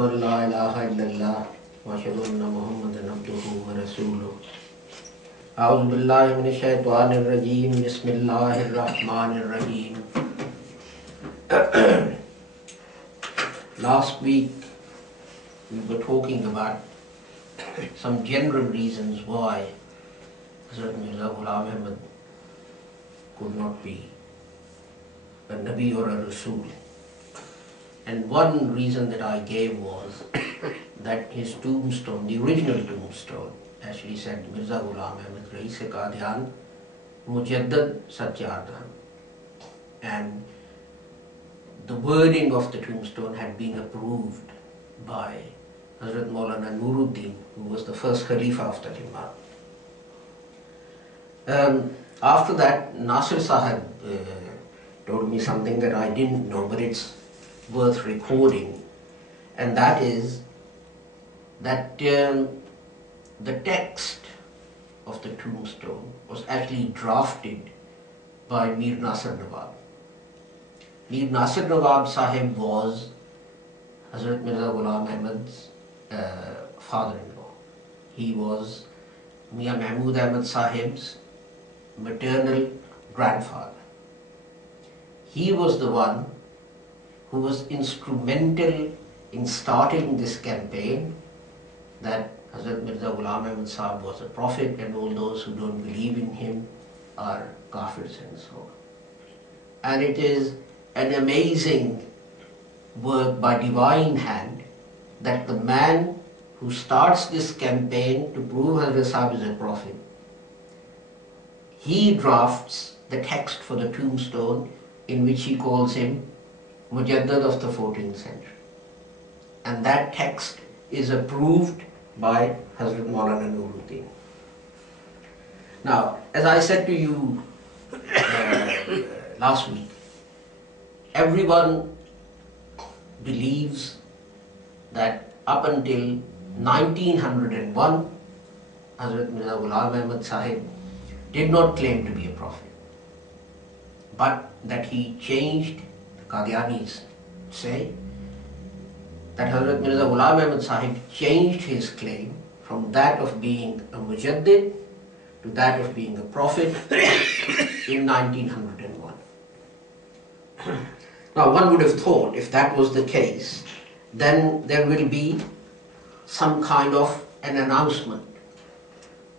ला इलाहा इल्लल्लाह व अशहदु अन्ना मुहम्मदन अब्दुहु व रसूलुहु। अऊज़ु बिल्लाहि मिनश शैतानिर रजीम। बिस्मिल्लाहिर रहमानिर रहीम। Last week we were talking about some general reasons why Hazrat Mirza Ghulam Ahmad could not be a Nabi or a Rasul. And one reason that I gave was that his tombstone, the original tombstone, actually said Mirza Ghulam Ahmad Raise Qadian mujaddid Satyardhan. And the wording of the tombstone had been approved by Hazrat Maulana Nuruddin, who was the first Khalifa of the Imam. After that, Nasir Sahib told me something that I didn't know, but it's worth recording, and that is that the text of the tombstone was actually drafted by Mir Nasir Nawab. Mir Nasir Nawab Sahib was Hazrat Mirza Ghulam Ahmad's father-in-law. He was Mia Mahmud Ahmad Sahib's maternal grandfather. He was the one who was instrumental in starting this campaign that Hazrat Mirza Ghulam Ahmad Sahib was a prophet and all those who don't believe in him are kafirs and so on. And it is an amazing work by divine hand that the man who starts this campaign to prove Hazrat Sahib is a prophet, he drafts the text for the tombstone in which he calls him mujaddid of the 14th century. And that text is approved by Hazrat Maulana Nuruddin. Now, as I said to you last week, everyone believes that up until 1901, Hazrat Mirza Ghulam Ahmad Sahib did not claim to be a prophet, but that he changed. Qadianis say that Hazrat Mirza Ghulam Ahmad Sahib changed his claim from that of being a mujaddid to that of being a prophet in 1901. Now, one would have thought if that was the case, then there will be some kind of an announcement.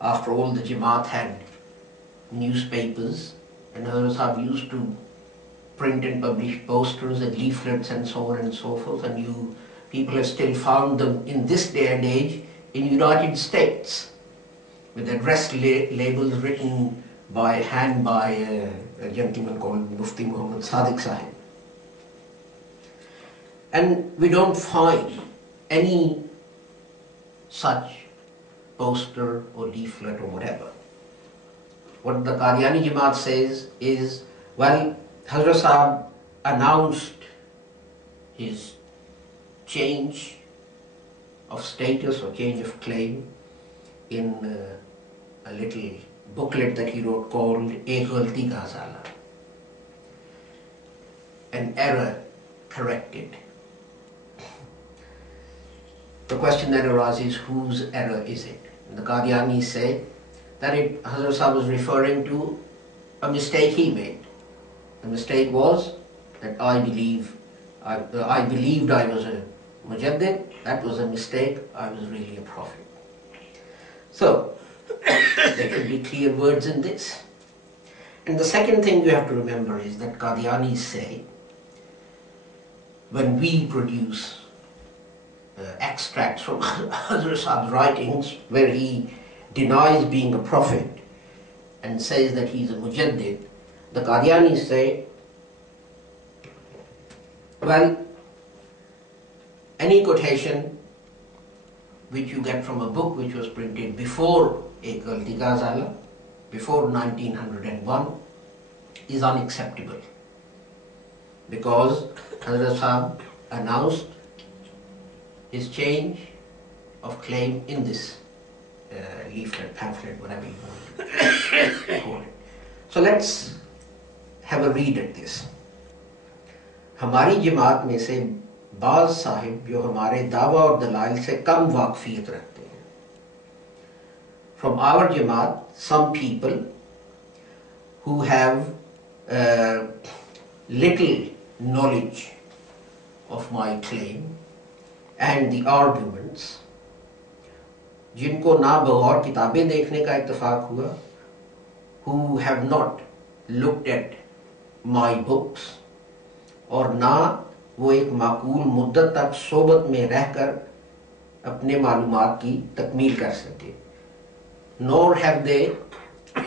After all, the Jamaat had newspapers, and Hazrat Sahib used to print and publish posters and leaflets and so on and so forth, and people have still found them in this day and age in United States with address labels written by hand by a gentleman called Mufti Muhammad Sadiq Sahib. And we don't find any such poster or leaflet or whatever. What the Qadiani Jamaat says is, well, Hazrat Sahib announced his change of status or change of claim in a little booklet that he wrote called Ek Galti Ka Zala, an error corrected. The question then arises, whose error is it? And the Qadianis say that Hazrat Sahib was referring to a mistake he made. The mistake was that I believed I was a mujaddid. That was a mistake. I was really a prophet. So, there should be clear words in this. And the second thing you have to remember is that Qadianis say, when we produce extracts from Hazrat Sahib's writings where he denies being a prophet and says that he is a mujaddid, the Qadianis say, well, any quotation which you get from a book which was printed before Ek Galti Ka Zala, before 1901, is unacceptable, because Hazrat Sahib announced his change of claim in this leaflet, pamphlet, whatever you want to call it. So let's have a read at this. हमारी जमात में से बाज़ साहिब जो हमारे दावा और दलाइल से कम वाकफियत रखते हैं. From our Jamaat, some people who have little knowledge of my claim and the arguments, जिनको ना बगौर किताबें देखने का इत्तेफाक हुआ, who have not looked at my books, और ना वो एक माकूल मुद्दत तक सोबत में रहकर अपने मालूमात की तकमील कर सके, nor have they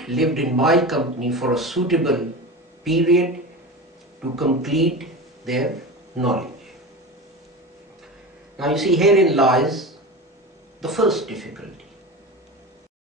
lived in my company for a suitable period to complete their knowledge. Now you see, herein lies the first difficulty.